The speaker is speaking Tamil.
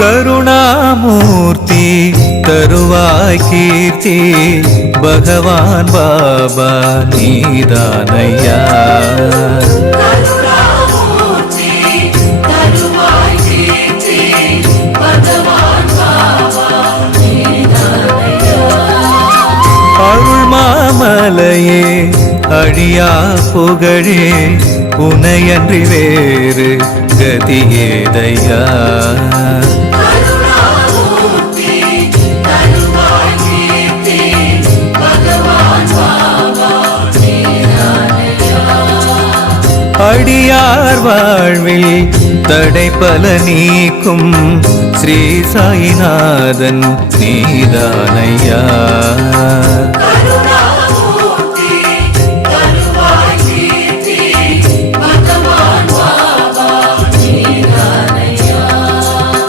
கருணாமூர்த்தி தருவாய் கீர்த்தி பகவான் பாபா நீதானையா. அருள் மாமலையே அழியா புகழே உனையன்றி வேறு கதியேதையா. அடியார் வாழ்வில் தடைபல நீக்கும் ஸ்ரீ சாயிநாதன் நீதானையா.